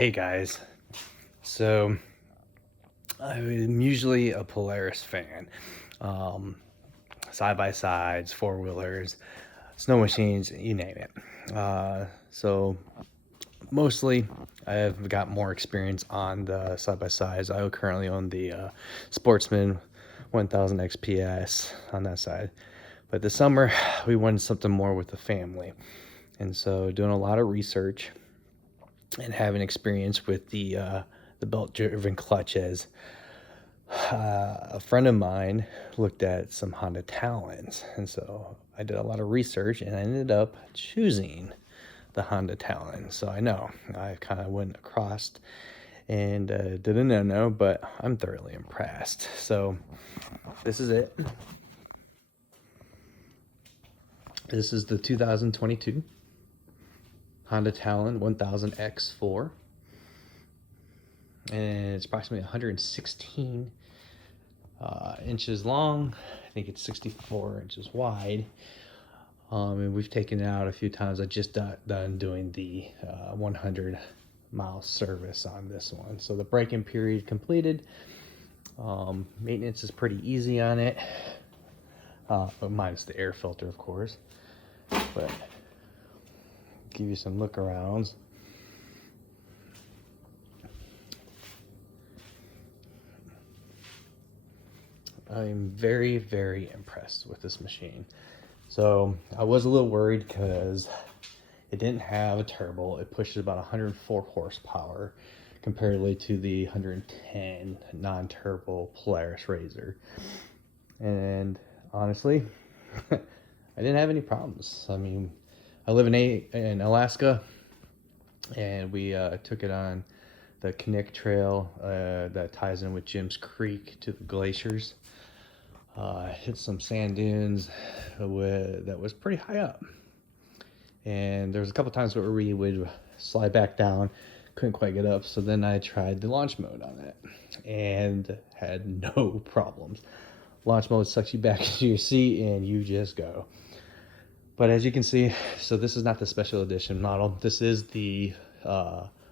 Hey guys, so I'm usually a Polaris fan. Side-by-sides, four-wheelers, snow machines, you name it. So mostly I've got more experience on the side-by-sides. I currently own the Sportsman 1000X-4 on that side. But this summer we wanted something more with the family. And so doing a lot of research and having experience with the belt-driven clutches. A friend of mine looked at some Honda Talons, and so I did a lot of research and I ended up choosing the Honda Talon. So I know I kind of went across and did a no-no, but I'm thoroughly impressed. So this is it. This is the 2022 Honda Talon 1000X-4, and it's approximately 116 inches long. I think it's 64 inches wide. And we've taken it out a few times. I just done doing the 100-mile service on this one. So the break-in period completed. Maintenance is pretty easy on it, minus the air filter, of course. But give you some look arounds. I'm very, very impressed with this machine. So I was a little worried because it didn't have a turbo. It pushes about 104 horsepower comparatively to the 110 non-turbo Polaris Razor. And honestly, I didn't have any problems. I mean, I live in Alaska, and we took it on the Connect Trail that ties in with Jim's Creek to the glaciers. Hit some sand dunes that was pretty high up, and there was a couple times where we would slide back down, couldn't quite get up. So then I tried the launch mode on it and had no problems. Launch mode sucks you back into your seat and you just go. But as you can see, so this is not the special edition model. This is the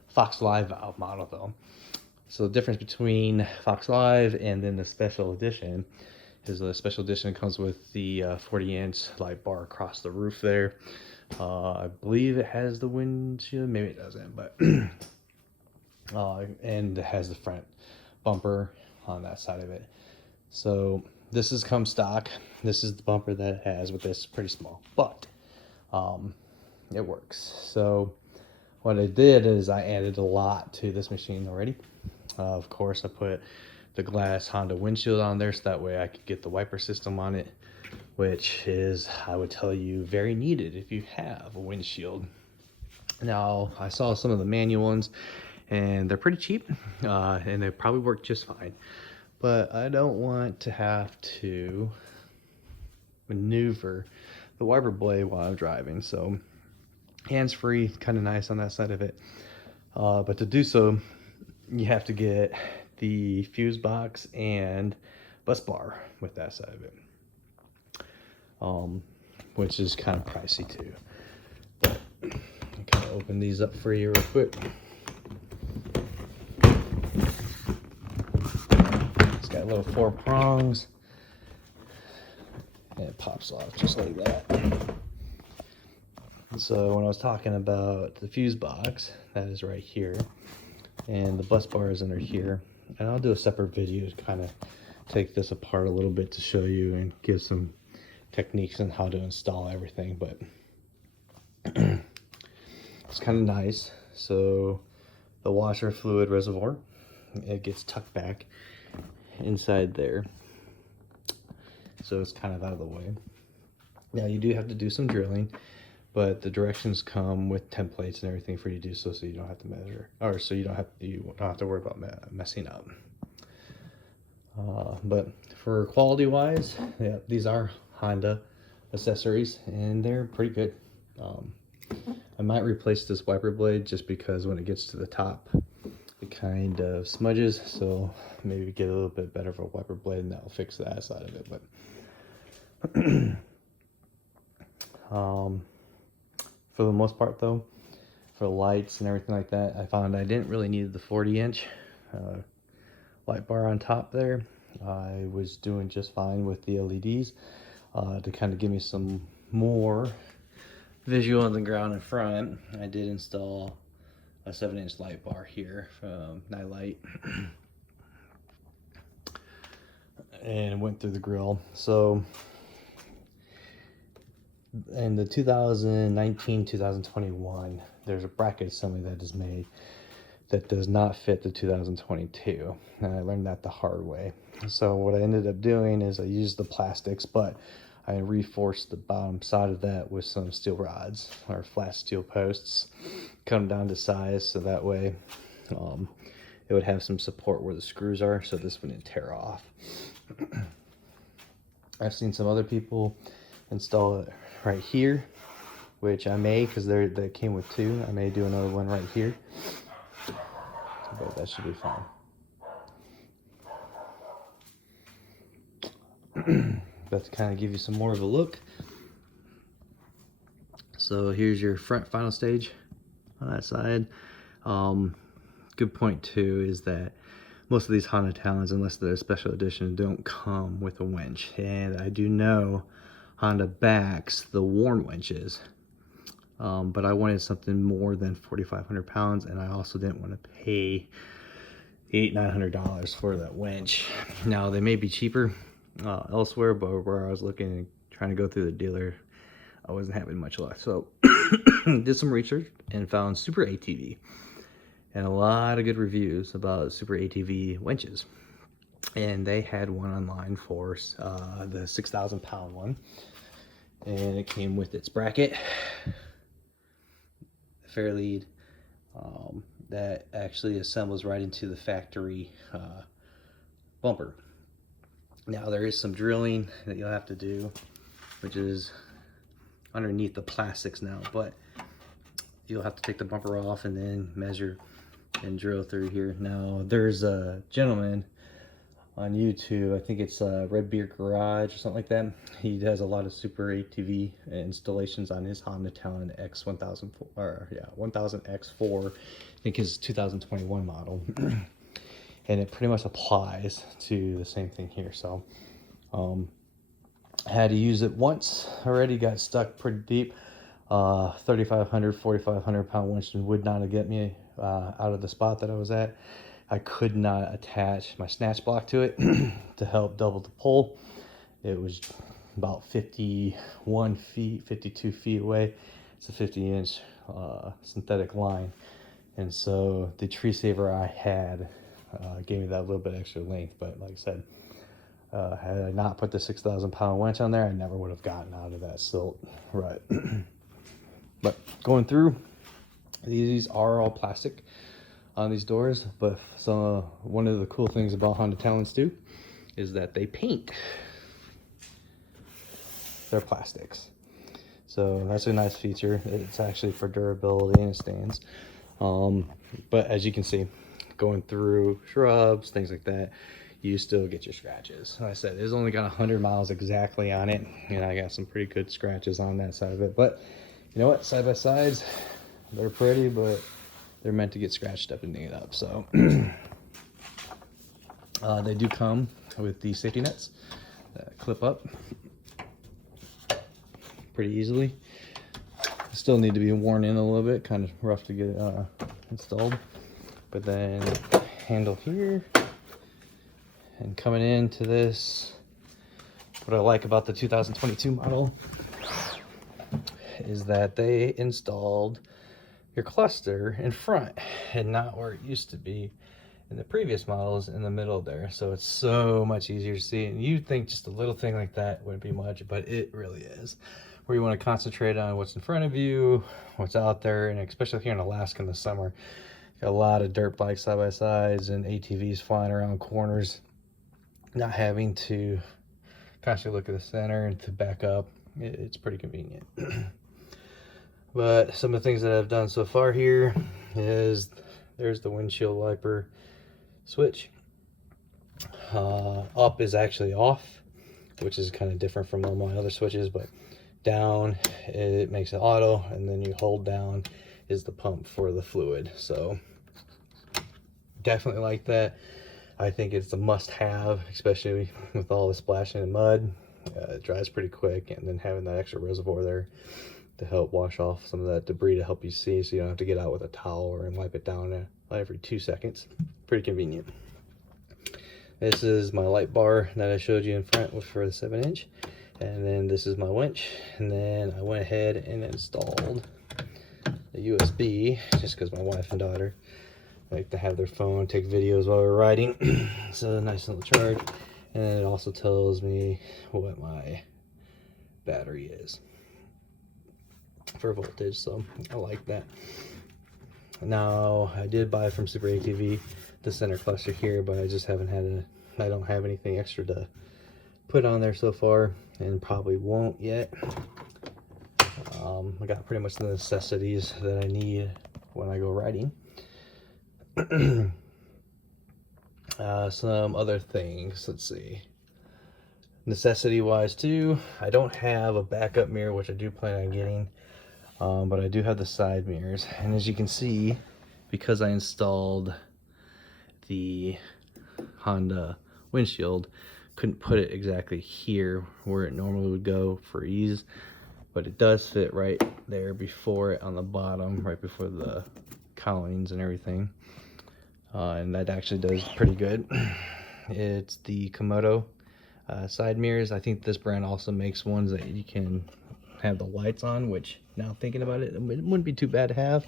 Fox Live valve model though. So the difference between Fox Live and then the special edition is the special edition comes with the 40-inch light bar across the roof there. I believe it has the windshield, maybe it doesn't, but and it has the front bumper on that side of it. So this is come stock. This is the bumper that it has with this, pretty small, but it works. So what I did is I added a lot to this machine already. Of course, I put the glass Honda windshield on there so that way I could get the wiper system on it, which is, I would tell you, very needed if you have a windshield. Now, I saw some of the manual ones and they're pretty cheap, and they probably work just fine, but I don't want to have to maneuver the wiper blade while I'm driving. So hands-free, kind of nice on that side of it, but to do so you have to get the fuse box and bus bar with that side of it, which is kind of pricey too. But I'll kind of open these up for you real quick. It's got little 4 prongs and it pops off just like that. So when I was talking about the fuse box, that is right here, and the bus bar is under here. And I'll do a separate video to kind of take this apart a little bit to show you and give some techniques on how to install everything. But it's kind of nice. So the washer fluid reservoir, it gets tucked back inside there, so it's kind of out of the way. Now you do have to do some drilling, but the directions come with templates and everything for you to do so you don't have to measure, or so you don't have to worry about messing up. But for quality wise, yeah, these are Honda accessories and they're pretty good. I might replace this wiper blade just because when it gets to the top it kind of smudges, so maybe get a little bit better of a wiper blade and that will fix that side of it. But for the most part though, for the lights and everything like that. I found I didn't really need the 40-inch light bar on top there. I was doing just fine with the LEDs to kind of give me some more visual on the ground in front. I did install a 7-inch light bar here from Nightlight and went through the grill. So in the 2019-2021, there's a bracket assembly that is made that does not fit the 2022, and I learned that the hard way. So what I ended up doing is I used the plastics, but I reinforced the bottom side of that with some steel rods or flat steel posts, cut them down to size so that way it would have some support where the screws are, so this wouldn't tear off. I've seen some other people install it right here, which I may, because they came with two, I may do another one right here, but that should be fine. But to kind of give you some more of a look, so here's your front final stage on that side. Good point too is that most of these Honda Talons, unless they're a special edition, don't come with a winch, and I do know Honda backs the worn winches, but I wanted something more than 4,500 pounds, and I also didn't want to pay $800-900 for that winch. Now they may be cheaper elsewhere, but where I was looking and trying to go through the dealer, I wasn't having much luck. So did some research and found Super ATV and a lot of good reviews about Super ATV winches, and they had one online for the 6,000 pound one, and it came with its bracket, fair lead, that actually assembles right into the factory bumper. Now there is some drilling that you'll have to do, which is underneath the plastics now, but you'll have to take the bumper off and then measure and drill through here. Now there's a gentleman on YouTube, I think it's Red Beard Garage or something like that. He does a lot of Super ATV installations on his Honda Talon X1000, or yeah, 1000X-4, I think his 2021 model. And it pretty much applies to the same thing here. So I had to use it once already, got stuck pretty deep. 3,500, 4,500 pound winch would not have get me out of the spot that I was at. I could not attach my snatch block to it to help double the pull. It was about 51 feet, 52 feet away. It's a 50-inch synthetic line. And so the tree saver I had gave me that little bit extra length. But like I said, had I not put the 6,000 pound winch on there, I never would have gotten out of that silt rut. But going through, these are all plastic on these doors, but one of the cool things about Honda Talons too is that they paint their plastics. So that's a nice feature. It's actually for durability and it stands. But as you can see, going through shrubs, things like that, you still get your scratches. Like I said, it's only got 100 miles exactly on it, and I got some pretty good scratches on that side of it. But you know what, side by sides, they're pretty, but they're meant to get scratched up and dinged up. So they do come with these safety nets that clip up pretty easily. Still need to be worn in a little bit, kind of rough to get installed. But then handle here, and coming into this, what I like about the 2022 model is that they installed your cluster in front and not where it used to be in the previous models in the middle there. So it's so much easier to see, and you'd think just a little thing like that wouldn't be much, but it really is. Where you want to concentrate on what's in front of you, what's out there, and especially here in Alaska in the summer, got a lot of dirt bikes, side-by-sides, and ATVs flying around corners, not having to constantly look at the center and to back up. It's pretty convenient. But some of the things that I've done so far here is there's the windshield wiper switch. Up is actually off, which is kind of different from all my other switches, but down it makes it auto, and then you hold down is the pump for the fluid. So definitely like that. I think it's a must-have, especially with all the splashing in mud. It dries pretty quick, and then having that extra reservoir there to help wash off some of that debris to help you see, so you don't have to get out with a towel and wipe it down every 2 seconds. Pretty convenient. This is my light bar that I showed you in front for the 7-inch, and then this is my winch. And then I went ahead and installed the USB, just because my wife and daughter like to have their phone take videos while we're riding. So nice little charge. And then it also tells me what my battery is for voltage, so I like that. Now I did buy from Super ATV the center cluster here, but I just haven't had I don't have anything extra to put on there so far, and probably won't yet. I got pretty much the necessities that I need when I go riding. Some other things, let's see. Necessity wise too, I don't have a backup mirror, which I do plan on getting, but I do have the side mirrors. And as you can see, because I installed the Honda windshield, couldn't put it exactly here where it normally would go for ease, but it does fit right there before it on the bottom, right before the cowlings and everything. And that actually does pretty good. It's the Komodo side mirrors. I think this brand also makes ones that you can have the lights on, which now thinking about it, it wouldn't be too bad to have.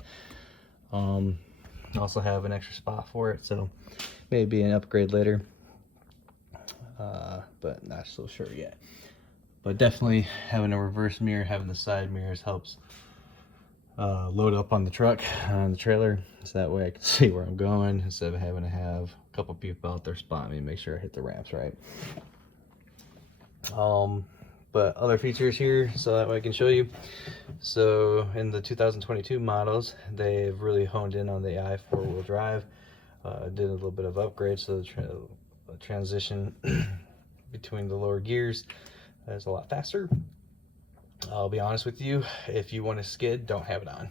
Also have an extra spot for it, so maybe an upgrade later, but not so sure yet. But definitely having a reverse mirror, having the side mirrors helps load up on the truck, on the trailer, so that way I can see where I'm going instead of having to have a couple people out there spotting me and make sure I hit the ramps right. But other features here, so that way I can show you. So in the 2022 models, they've really honed in on the AI 4-wheel drive. Did a little bit of upgrade, so the transition between the lower gears is a lot faster. I'll be honest with you, if you want to skid, don't have it on.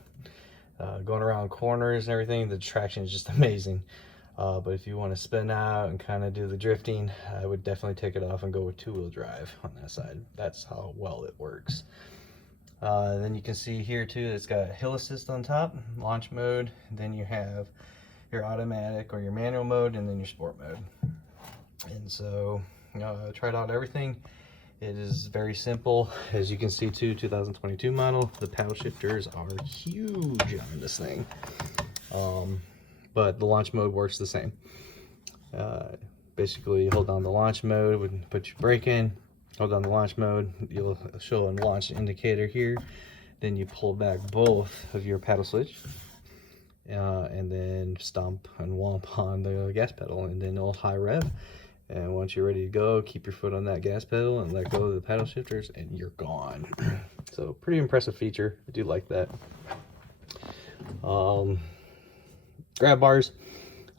Going around corners and everything, the traction is just amazing. But if you want to spin out and kind of do the drifting, I would definitely take it off and go with 2-wheel drive on that side. That's how well it works. Then you can see here too, it's got hill assist on top, launch mode. Then you have your automatic or your manual mode, and then your sport mode. And so I tried out everything. It is very simple. As you can see too, 2022 model, the paddle shifters are huge on this thing. But the launch mode works the same. Basically, you hold down the launch mode, put your brake in, hold down the launch mode, you'll show a launch indicator here. Then you pull back both of your paddle switch, and then stomp and womp on the gas pedal, and then it'll high rev. And once you're ready to go, keep your foot on that gas pedal and let go of the paddle shifters, and you're gone. So pretty impressive feature. I do like that. Grab bars,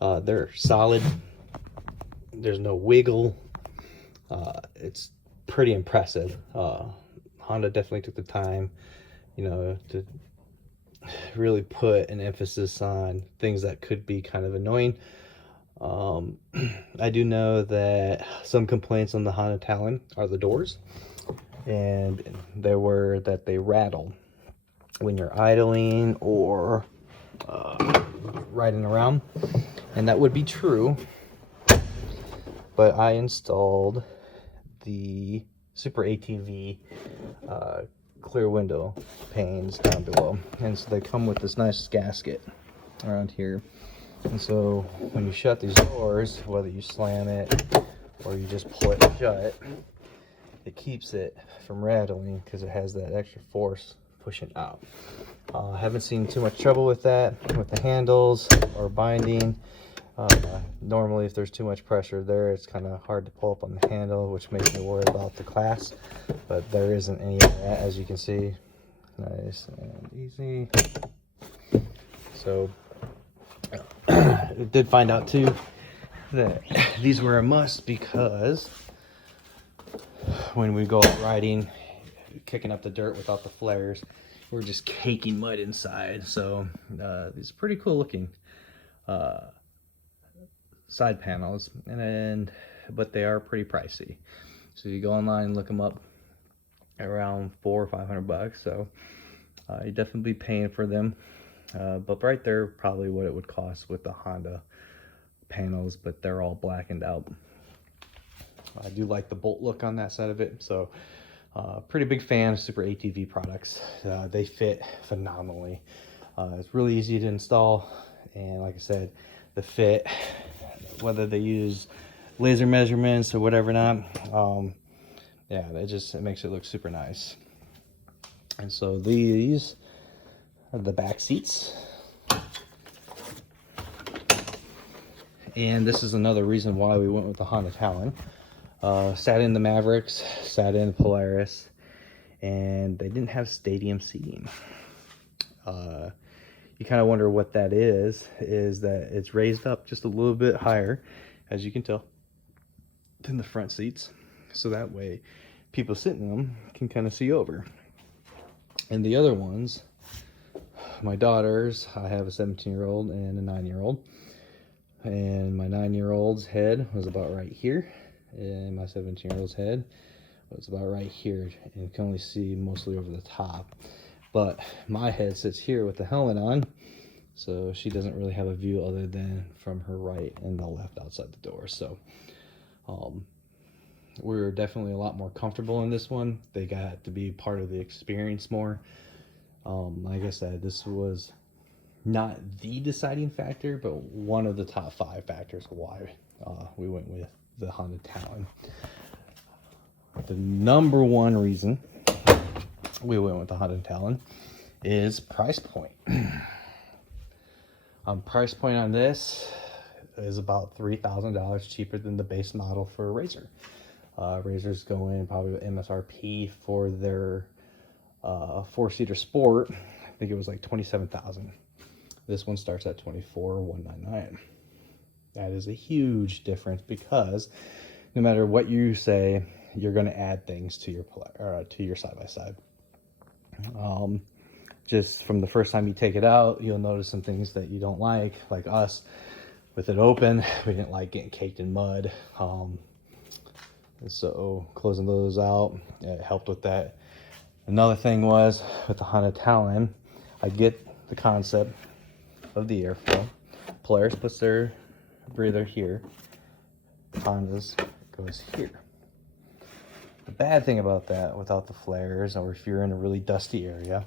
they're solid. There's no wiggle. It's pretty impressive. Honda definitely took the time, to really put an emphasis on things that could be kind of annoying. I do know that some complaints on the Honda Talon are the doors, and there were that they rattle when you're idling or riding around, and that would be true. But I installed the Super ATV clear window panes down below, and so they come with this nice gasket around here. And so when you shut these doors, whether you slam it or you just pull it shut, it keeps it from rattling because it has that extra force pushing out. I haven't seen too much trouble with that, with the handles or binding. Normally if there's too much pressure there, it's kind of hard to pull up on the handle, which makes me worry about the class, but there isn't any of that, as you can see. Nice and easy. So I did find out too that these were a must, because when we go out riding, kicking up the dirt without the flares, we're just caking mud inside. So these are pretty cool looking side panels, but they are pretty pricey. So you go online and look them up, around $400 or $500. So you're definitely paying for them. But right there, probably what it would cost with the Honda panels, but they're all blackened out. I do like the bolt look on that side of it. So pretty big fan of Super ATV products. They fit phenomenally. It's really easy to install, and like I said, the fit, whether they use laser measurements or whatever not, yeah, it makes it look super nice. And so these are the back seats, and this is another reason why we went with the Honda Talon. Sat in the Mavericks, sat in the Polaris, and they didn't have stadium seating. You kind of wonder what that is that it's raised up just a little bit higher, as you can tell, than the front seats. So that way people sitting in them can kind of see over. And the other ones, my daughters, I have a 17-year-old and a 9-year-old. And my 9-year-old's head was about right here, and my 17-year-old's head was about right here, and you can only see mostly over the top. But my head sits here with the helmet on, so she doesn't really have a view other than from her right and the left outside the door. So we're definitely a lot more comfortable in this one. They got to be part of the experience more. Like I said, this was not the deciding factor, but one of the top 5 factors of why we went with the Honda Talon. The number one reason we went with the Honda Talon is price point. Price point on this is about $3,000 cheaper than the base model for a Razor. Razors go in probably with MSRP for their 4-seater Sport. I think it was like $27,000. This one starts at $24,199. That is a huge difference, because no matter what you say, you're going to add things to your side-by-side. Just from the first time you take it out, you'll notice some things that you don't like us. With it open, we didn't like getting caked in mud. So closing those out, it helped with that. Another thing was, with the Honda Talon, I get the concept of the airflow. Polaris puts their breather here. Honda's goes here. The bad thing about that, without the flares, or if you're in a really dusty area,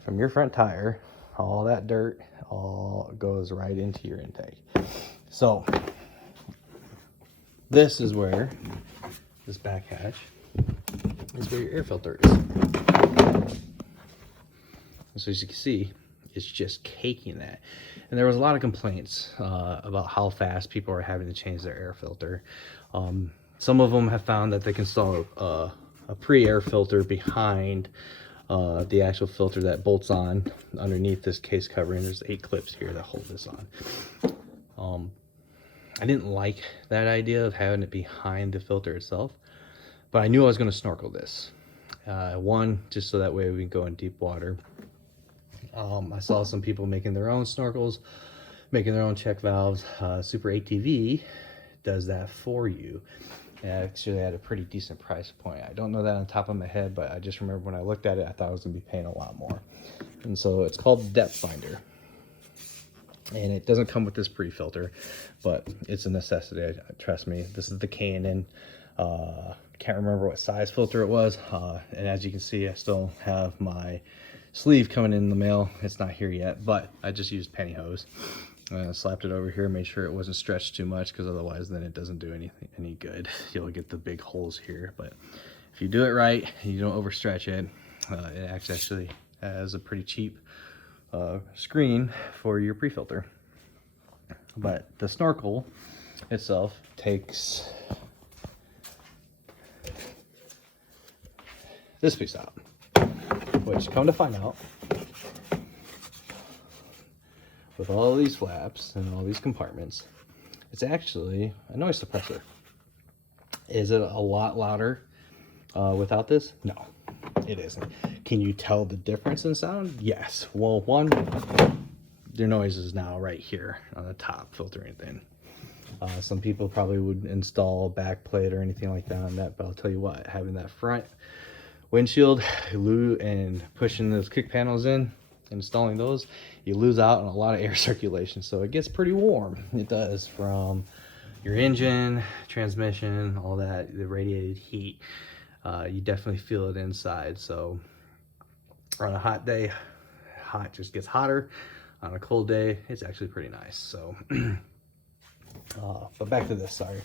from your front tire, all that dirt all goes right into your intake. So this is where this back hatch is where your air filter is. So as you can see, it's just caking that. And there was a lot of complaints about how fast people are having to change their air filter. Some of them have found that they can install a pre-air filter behind the actual filter that bolts on underneath this case covering. There's 8 clips here that hold this on. I didn't like that idea of having it behind the filter itself, but I knew I was going to snorkel this. One, just so that way we can go in deep water. I saw some people making their own snorkels, making their own check valves. Super ATV does that for you. Actually at a pretty decent price point. I don't know that on top of my head, but I just remember when I looked at it, I thought I was going to be paying a lot more. And so it's called Depth Finder. And it doesn't come with this pre-filter, but it's a necessity. Trust me, this is the K&N. Can't remember what size filter it was. And as you can see, I still have my sleeve coming in the mail. It's not here yet, but I just used pantyhose. Slapped it over here, made sure it wasn't stretched too much, because otherwise then it doesn't do any good. You'll get the big holes here, but if you do it right, you don't overstretch it, it acts actually as a pretty cheap screen for your pre-filter. But the snorkel itself takes this piece out, which, come to find out, with all these flaps and all these compartments, it's actually a noise suppressor. Is it a lot louder without this? No. it isn't. Can you tell the difference in sound? Yes. Well, one, their noise is now right here on the top, filtering it in. Some people probably would install a back plate or anything like that on that, but I'll tell you what, having that front windshield and pushing those kick panels in, installing those, you lose out on a lot of air circulation. So it gets pretty warm. It does, from your engine, transmission, all that, the radiated heat. You definitely feel it inside. So on a hot day, hot just gets hotter. On a cold day, it's actually pretty nice. So but back to this, sorry.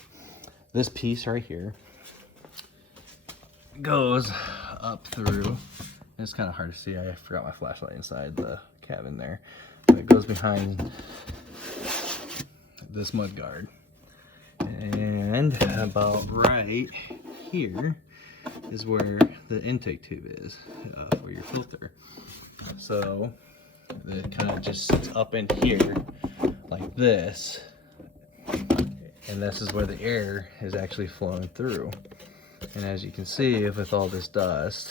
This piece right here goes up through, it's kind of hard to see, I forgot my flashlight inside the cabin there, but it goes behind this mud guard, and about right here is where the intake tube is for your filter. So it kind of just sits up in here like this, and this is where the air is actually flowing through. And as you can see, with all this dust,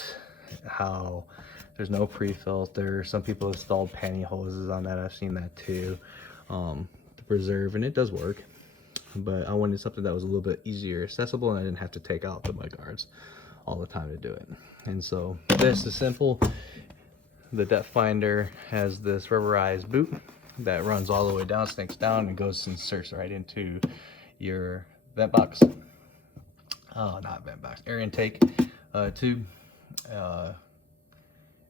how there's no pre-filter. Some people installed pantyhoses on that. I've seen that too, to preserve, and it does work. But I wanted something that was a little bit easier accessible, and I didn't have to take out the mud guards all the time to do it. And so this is simple. The depth finder has this rubberized boot that runs all the way down, snakes down, and goes and inserts right into your vent box. Not vent box, air intake tube.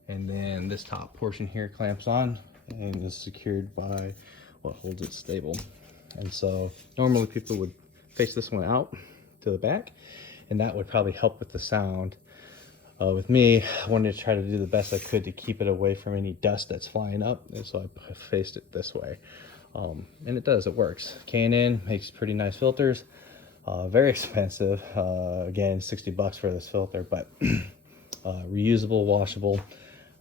And then this top portion here clamps on and is secured by what holds it stable. And so normally people would face this one out to the back, and that would probably help with the sound. With me, I wanted to try to do the best I could to keep it away from any dust that's flying up, and so I faced it this way. And it does, it works. K&N makes pretty nice filters. Very expensive, again, 60 bucks for this filter, but reusable, washable,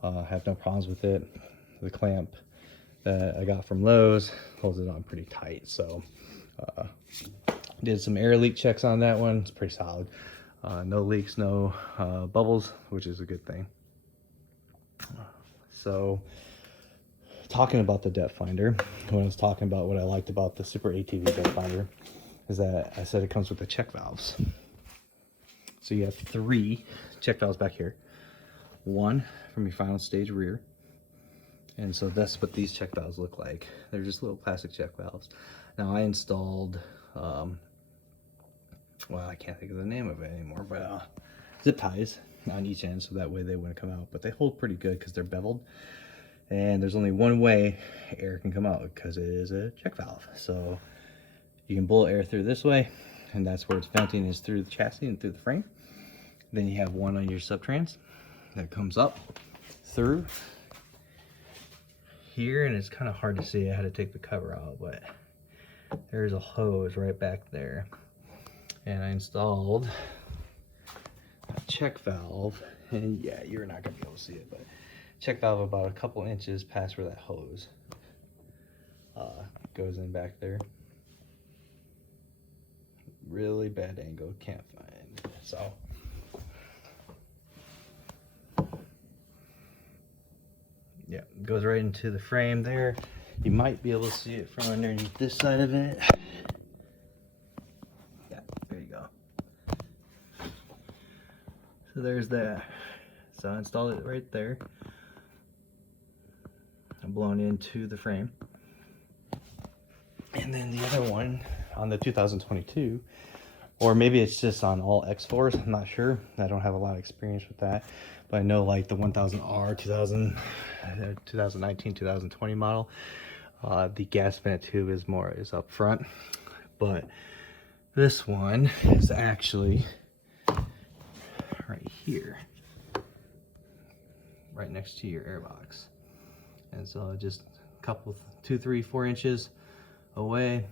have no problems with it. The clamp that I got from Lowe's holds it on pretty tight. So did some air leak checks on that one. It's pretty solid. No leaks, no bubbles, which is a good thing. So talking about the depth finder, when I was talking about what I liked about the Super ATV depth finder, is that I said it comes with the check valves. So you have 3 check valves back here. 1 from your final stage rear. And so that's what these check valves look like. They're just little plastic check valves. Now I installed, well, I can't think of the name of it anymore, but zip ties on each end, so that way they wouldn't come out. But they hold pretty good because they're beveled. And there's only one way air can come out, because it is a check valve. So you can blow air through this way, and that's where it's venting, is through the chassis and through the frame. Then you have one on your subtrans that comes up through here, and it's kind of hard to see. I had to take the cover out, but there's a hose right back there. And I installed a check valve, and yeah, you're not gonna be able to see it, but check valve about a couple inches past where that hose goes in back there. Really bad angle, can't find. So yeah, it goes right into the frame there. You might be able to see it from underneath this side of it. Yeah, there you go. So there's that. So I installed it right there. I'm blown into the frame. And then the other one on the 2022, or maybe it's just on all X4s, I'm not sure. I don't have a lot of experience with that, but I know like the 1000R 2019 2020 model, the gas vent tube is up front, but this one is actually right here, right next to your airbox. And so just a couple, 2, 3, 4 inches away,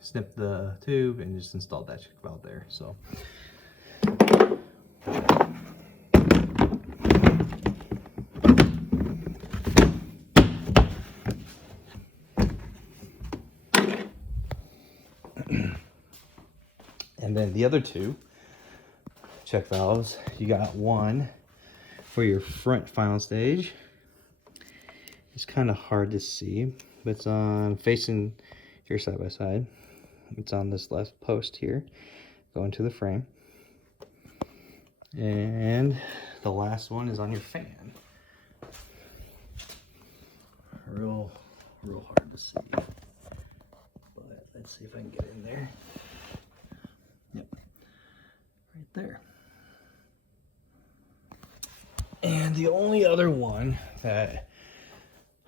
snip the tube and just installed that check valve there. So and then the other 2 check valves, you got one For your front final stage, it's kind of hard to see, but it's on facing your side by side. It's on this left post here, going to the frame. And the last one is on your fan. Real hard to see. But let's see if I can get in there. Yep, right there. And the only other one that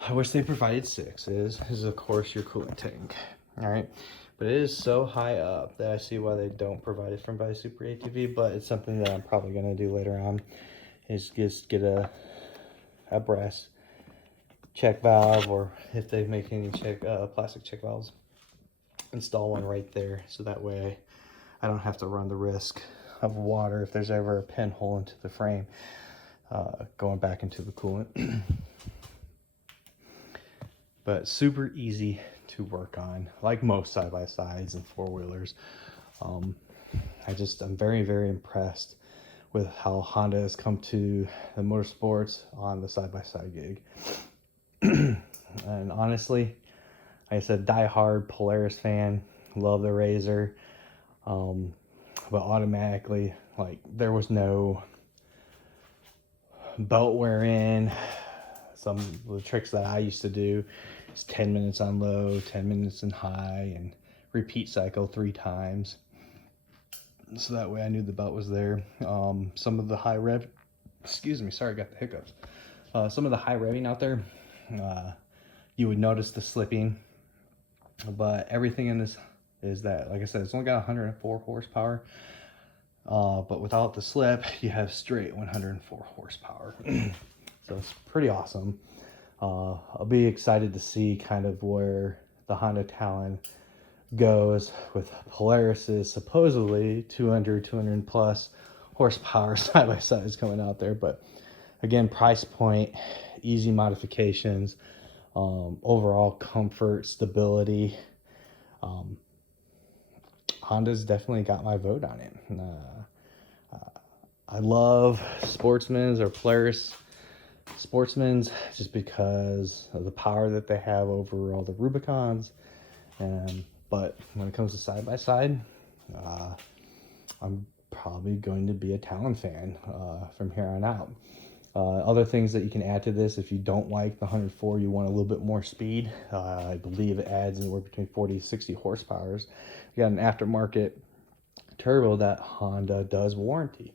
I wish they provided 6 is of course your coolant tank. All right, but it is so high up that I see why they don't provide it from by Super ATV, but it's something that I'm probably gonna do later on, is just get a brass check valve, or if they make any plastic check valves, install one right there, so that way I don't have to run the risk of water if there's ever a pinhole into the frame going back into the coolant. But super easy to work on, like most side-by-sides and four-wheelers. I'm very impressed with how Honda has come to the motorsports on the side-by-side gig. And honestly, like I said, die-hard Polaris fan, love the Razor, but automatically, like, there was no belt wear in. Some of the tricks that I used to do is 10 minutes on low, 10 minutes in high, and repeat cycle 3 times. So that way I knew the belt was there. Some of the high rev, excuse me, sorry, I got the hiccups. Some of the high revving out there, you would notice the slipping, but everything in this is that, like I said, it's only got 104 horsepower, but without the slip, you have straight 104 horsepower. So it's pretty awesome. I'll be excited to see kind of where the Honda Talon goes with Polaris's supposedly 200 plus horsepower side-by-sides coming out there. But again, price point, easy modifications, overall comfort, stability. Honda's definitely got my vote on it. I love Sportsman's or Polaris Sportsman's just because of the power that they have over all the Rubicons. But when it comes to side-by-side, I'm probably going to be a Talon fan from here on out. Other things that you can add to this, if you don't like the 104, you want a little bit more speed, I believe it adds anywhere between 40 to 60 horsepower. You got an aftermarket turbo that Honda does warranty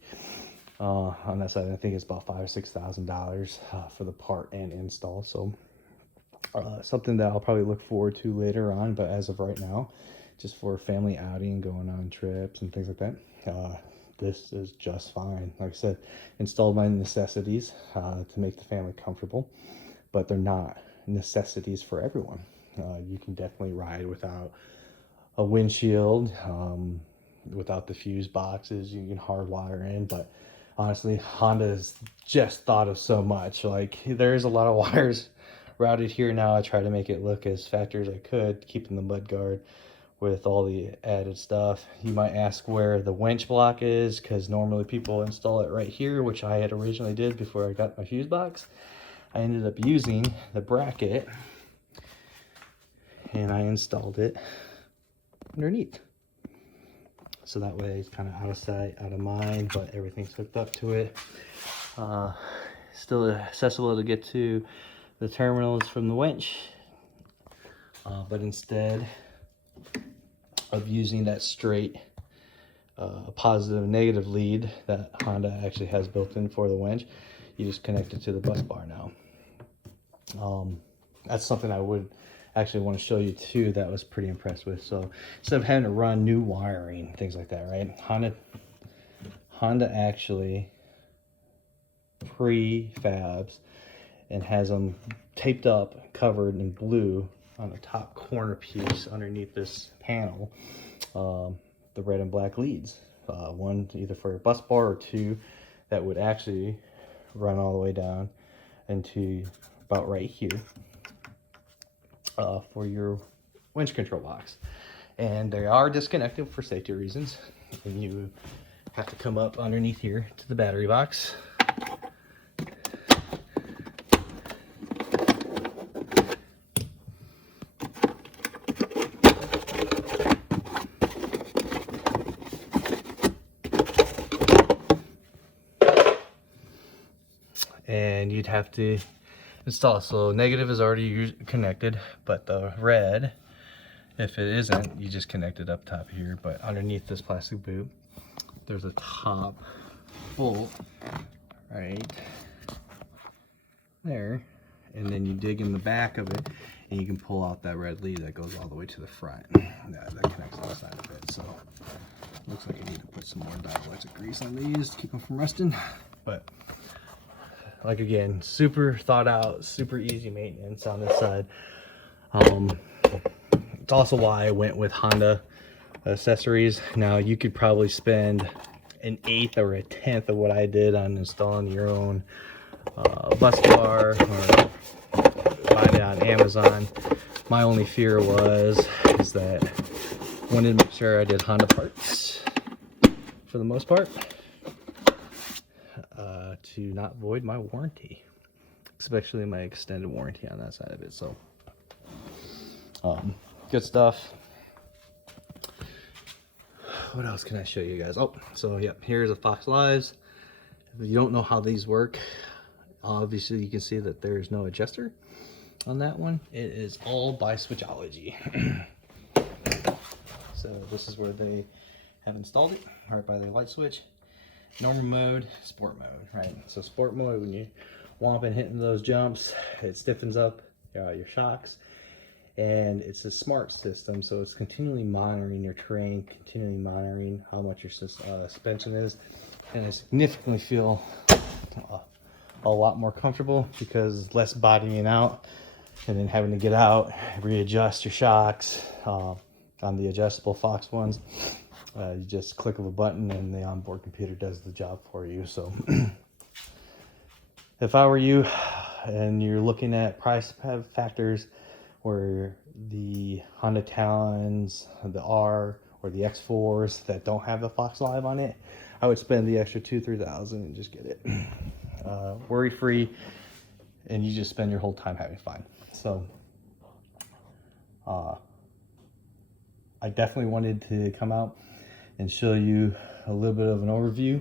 on that side. I think it's about $5,000 or $6,000 for the part and install. So something that I'll probably look forward to later on, but as of right now, just for family outing, going on trips and things like that, this is just fine. Like I said, installed my necessities to make the family comfortable, but they're not necessities for everyone. You can definitely ride without a windshield, without the fuse boxes you can hardwire in, but honestly, Honda's just thought of so much. Like, there's a lot of wires routed here now. I try to make it look as factory as I could, keeping the mud guard with all the added stuff. You might ask where the winch block is, because normally people install it right here, which I had originally did before I got my fuse box. I ended up using the bracket and I installed it underneath. So that way it's kind of out of sight, out of mind, but everything's hooked up to it. Still accessible to get to the terminals from the winch, but instead of using that straight positive and negative lead that Honda actually has built in for the winch, you just connect it to the bus bar now. That's something I would actually want to show you too, that I was pretty impressed with. So instead of having to run new wiring, things like that, right? Honda actually prefabs and has them taped up, covered in blue on the top corner piece underneath this panel, the red and black leads. One either for a bus bar, or two that would actually run all the way down into about right here for your winch control box. And they are disconnected for safety reasons, and you have to come up underneath here to the battery box have to install. So negative is already connected, but the red, if it isn't, you just connect it up top here. But underneath this plastic boot, there's a top bolt right there, and then you dig in the back of it and you can pull out that red lead that goes all the way to the front. That connects to the side of it. So looks like I need to put some more dielectric grease on these to keep them from rusting. But like, again, super thought out, super easy maintenance on this side. It's also why I went with Honda accessories. Now you could probably spend an 1/8 or a 1/10 of what I did on installing your own bus bar, or find it on Amazon. My only fear is that I wanted to make sure I did Honda parts for the most part, to not void my warranty, especially my extended warranty on that side of it. So good stuff. What else can I show you guys? Oh, so yeah, here's a Fox Lives. If you don't know how these work, obviously you can see that there's no adjuster on that one. It is all by switchology. So this is where they have installed it, right by the light switch. Normal mode, sport mode, right? So sport mode, when you whomping, hitting those jumps, it stiffens up your shocks, and it's a smart system, so it's continually monitoring your terrain, continually monitoring how much your suspension is, and I significantly feel a lot more comfortable because less bodying out and then having to get out, readjust your shocks. On the adjustable Fox ones, you just click of a button and the onboard computer does the job for you. So if I were you and you're looking at price factors where the Honda Talons, the R or the X4s that don't have the Fox Live on it, I would spend the extra $2,000-3,000 and just get it. Worry free, and you just spend your whole time having fun. So I definitely wanted to come out and show you a little bit of an overview.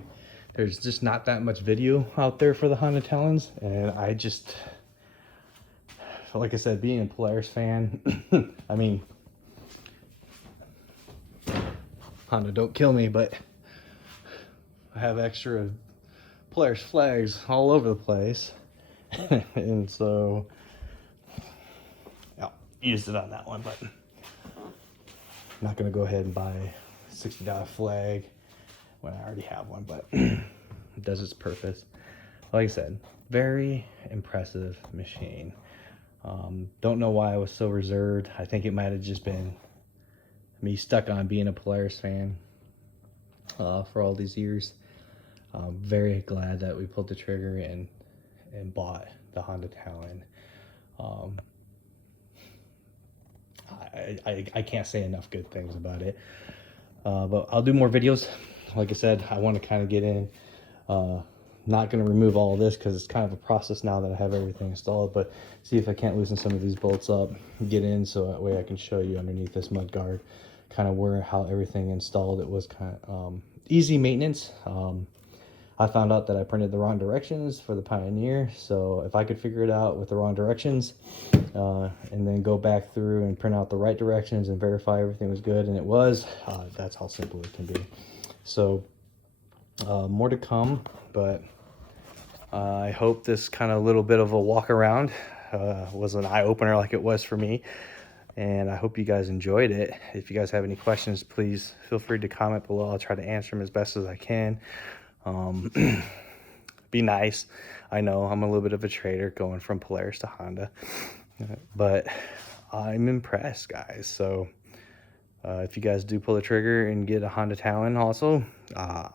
There's just not that much video out there for the Honda Talons, and I just, like I said, being a Polaris fan, I mean, Honda, don't kill me, but I have extra Polaris flags all over the place. And so, yeah, used it on that one, but I'm not going to go ahead and buy a $60 flag when I already have one, but it does its purpose. Like I said, very impressive machine. Don't know why I was so reserved. I think it might have just been me stuck on being a Polaris fan for all these years. I'm very glad that we pulled the trigger and bought the Honda Talon. I can't say enough good things about it, but I'll do more videos. Like I said, I want to kind of get in, not going to remove all of this because it's kind of a process now that I have everything installed, but see if I can't loosen some of these bolts up, get in, so that way I can show you underneath this mud guard kind of how everything installed. It was kind of easy maintenance. I found out that I printed the wrong directions for the Pioneer, so if I could figure it out with the wrong directions and then go back through and print out the right directions and verify everything was good, and it was, that's how simple it can be. So more to come, but I hope this kind of little bit of a walk around was an eye-opener like it was for me, and I hope you guys enjoyed it. If you guys have any questions, please feel free to comment below. I'll try to answer them as best as I can. Be nice. I know I'm a little bit of a trader going from Polaris to Honda, but I'm impressed, guys. So if you guys do pull the trigger and get a Honda Talon also, I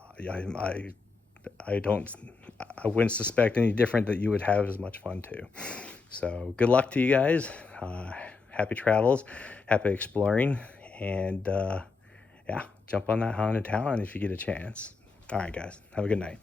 wouldn't suspect any different that you would have as much fun too. So good luck to you guys. Happy travels, happy exploring, and yeah, jump on that Honda Talon if you get a chance. All right, guys, have a good night.